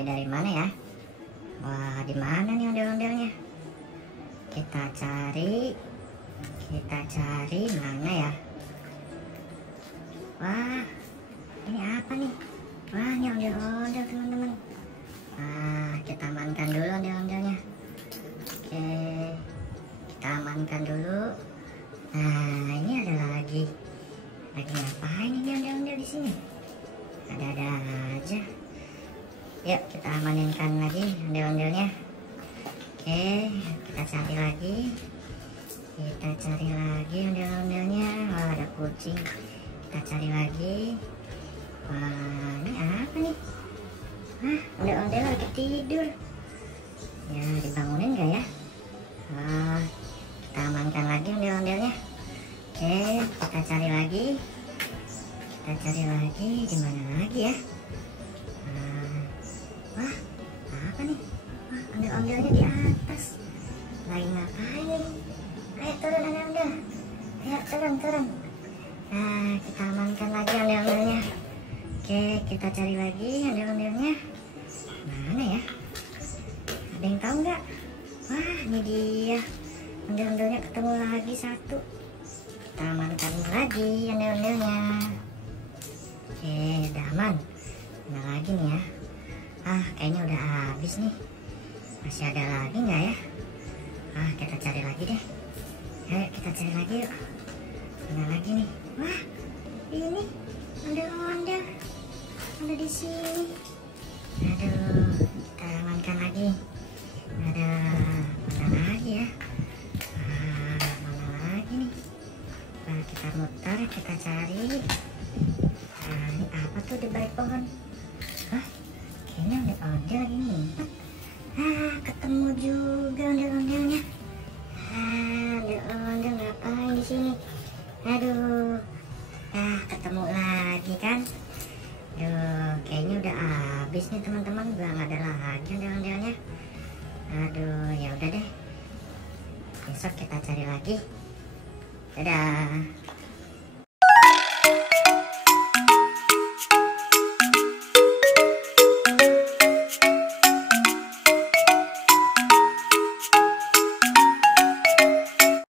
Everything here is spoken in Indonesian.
mulai dari mana ya? Wah, di mana nih ondel-ondelnya? Kita cari mana ya? Wah, ini apa nih? Wah, ini ondel-ondel teman-teman. Nah, kita amankan dulu ondel-ondelnya. Oke, kita amankan dulu. Nah, ini ada lagi ngapain ini ondel-ondel di sini? Ada-ada aja. Yuk, kita amaninkan lagi ondel-ondelnya. Oke, kita cari lagi ondel-ondelnya. Wah, ada kucing. Kita cari lagi. Wah, ini apa nih? Hah, ondel-ondel lagi tidur. Ya, dibangunin gak ya? Wah, kita amankan lagi ondel-ondelnya. Oke, kita cari lagi. Di mana lagi ya? Wah, apa nih? Wah, ondel-ondelnya di atas. Lagi ngapain? Ayo turun ondel-ondel. Ayo turun. Nah, kita amankan lagi ondel-ondelnya. Oke, kita cari lagi ondel-ondelnya. Mana ya? Ada yang tahu nggak? Wah, ini dia. Ondel-ondelnya ketemu lagi satu. Kita amankan lagi ondel-ondelnya. Oke, udah aman. Mana lagi nih ya? Kayaknya udah habis nih. Masih ada lagi nggak ya? Kita cari lagi deh. Ayo kita cari lagi yuk. Mana lagi nih? Wah, ini ondel-ondel ada di sini. Aduh, kita amankan lagi. Ada mana lagi ya? Mana lagi nih? Kita muter, kita cari. Ini apa tuh di balik pohon? Kayaknya ondel-ondel lagi ngumpet. Ketemu juga ondel-ondelnya. Ondel-ondel ngapain di sini? Aduh, ketemu lagi kan? Aduh, kayaknya udah habis nih teman-teman. Udah nggak ada lagi ondel-ondelnya. Aduh, ya udah deh. Besok kita cari lagi. Dadah.